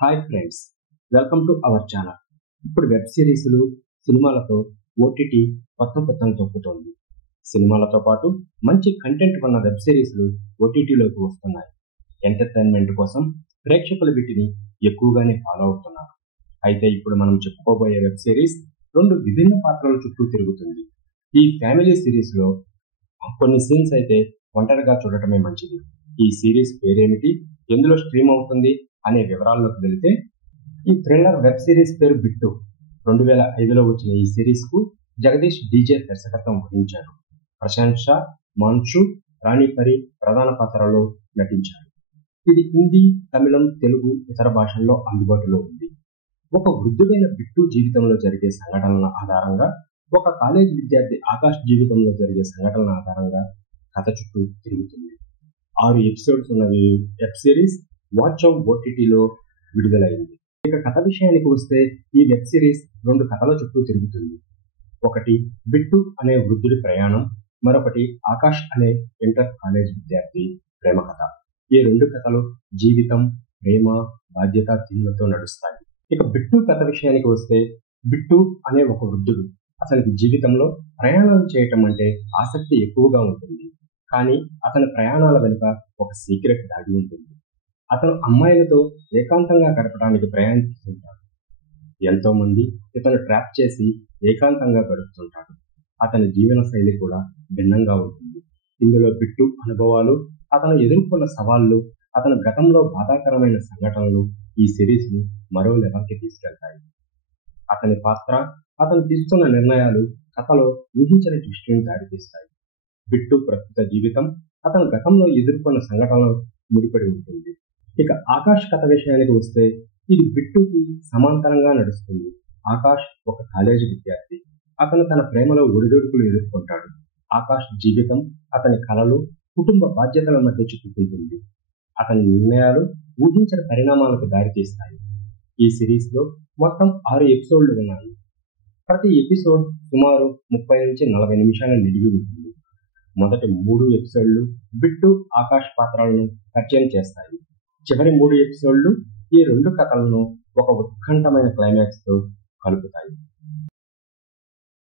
Hi friends, welcome to our channel. ఇప్పుడు web సిరీస్లు, సినిమాలతో ఓటీటీ కొత్త కొత్తను తొక్కుతోంది. సినిమాలతో పాటు మంచి కంటెంట్ ఉన్న వెబ్ సిరీస్లు ఓటీటీలోకి వస్తున్నాయి. ఎంటర్టైన్మెంట్ కోసం ప్రేక్షకులు వీటిని ఎక్కువగానే ఫాలో అవుతున్నారు. అయితే ఇప్పుడు మనం చెప్పుకోబోయే వెబ్ సిరీస్ రెండు విభిన్న పాత్రల చుట్టూ తిరుగుతుంది. ఈ ఫ్యామిలీ సిరీస్లో కొన్ని సీన్స్ అయితే ఒంటరిగా చూడటమే మంచిది. ఈ సిరీస్ పేరేమిటి, ఎందులో స్ట్రీమ్ అవుతుంది అనే వివరాల్లోకి వెళితే, ఈ థ్రిల్లర్ వెబ్ సిరీస్ పేరు బిట్టు. 2005లో వచ్చిన ఈ సిరీస్ కు జగదీష్ డీజే దర్శకత్వం వహించారు. ప్రశాంత్ షా, మాన్షు, రాణి పరి ప్రధాన పాత్రలో నటించారు. ఇది హిందీ, తమిళం, తెలుగు, ఇతర భాషల్లో అందుబాటులో ఉంది. ఒక వృద్ధుడైన బిట్టు జీవితంలో జరిగే సంఘటనల ఆధారంగా, ఒక కాలేజ్ విద్యార్థి ఆకాష్ జీవితంలో జరిగే సంఘటనల ఆధారంగా కథ చుట్టూ తిరుగుతుంది. 6 ఎపిసోడ్స్ ఉన్న ఈ వెబ్ సిరీస్ వాచ్ అవుట్ ఓటీటీలో విడుదలైంది. ఇక కథ విషయానికి వస్తే, ఈ వెబ్ సిరీస్ 2 కథల చుట్టూ తిరుగుతుంది. ఒకటి బిట్టు అనే వృద్ధుడి ప్రయాణం, మరొకటి ఆకాష్ అనే ఇంటర్ కాలేజ్ విద్యార్థి ప్రేమ కథ. ఈ 2 కథలు జీవితం, ప్రేమ, బాధ్యత థీమ్లతో నడుస్తాయి. ఇక బిట్టు కథ విషయానికి వస్తే, బిట్టు అనే ఒక వృద్ధుడు. అతనికి జీవితంలో ప్రయాణాలు చేయటం అంటే ఆసక్తి ఎక్కువగా ఉంటుంది. కానీ అతని ప్రయాణాల వెనుక ఒక సీక్రెట్ దాగి ఉంటుంది. అతను అమ్మాయిలతో ఏకాంతంగా గడపడానికి ప్రయాణిస్తుంటాడు. ఎంతో మంది ఇతను ట్రాప్ చేసి ఏకాంతంగా గడుపుతుంటాడు. అతని జీవన శైలి కూడా భిన్నంగా ఉంటుంది. ఇందులో బిట్టు అనుభవాలు, అతను ఎదుర్కొన్న సవాళ్లు, అతని గతంలో బాధాకరమైన సంఘటనలు ఈ సిరీస్ ని మరో లెవెల్కి తీసుకెళ్తాయి. అతని పాత్ర, అతను తీసుకున్న నిర్ణయాలు కథలో ఊహించని ట్విస్టులను దారితీస్తాయి. బిట్టు ప్రస్తుత జీవితం, అతను గతంలో ఎదుర్కొన్న సంఘటనలు ముడిపడి ఉంటుంది. ఇక ఆకాష్ కథ విషయానికి వస్తే, ఇది బిట్టుకి సమాంతరంగా నడుస్తుంది. ఆకాష్ ఒక కాలేజీ విద్యార్థి. అతను తన ప్రేమలో ఒడిదొడుకులు ఎదుర్కొంటాడు. ఆకాష్ జీవితం, అతని కలలు, కుటుంబ బాధ్యతల మధ్య చిక్కుకుంటుంది. అతని నిర్ణయాలు ఊహించని పరిణామాలకు దారితీస్తాయి. ఈ సిరీస్ లో మొత్తం 6 ఎపిసోడ్లు ఉన్నాయి. ప్రతి ఎపిసోడ్ సుమారు 30 నుంచి 40 నిమిషాల నిడివి ఉంటుంది. మొదటి 3 ఎపిసోడ్లు బిట్టు, ఆకాష్ పాత్రలను పరిచయం చేస్తాయి. చివరి 3 ఎపిసోడ్లు ఈ 2 కథలను ఒక ఉత్కంఠమైన క్లైమాక్స్ తో కలుపుతాయి.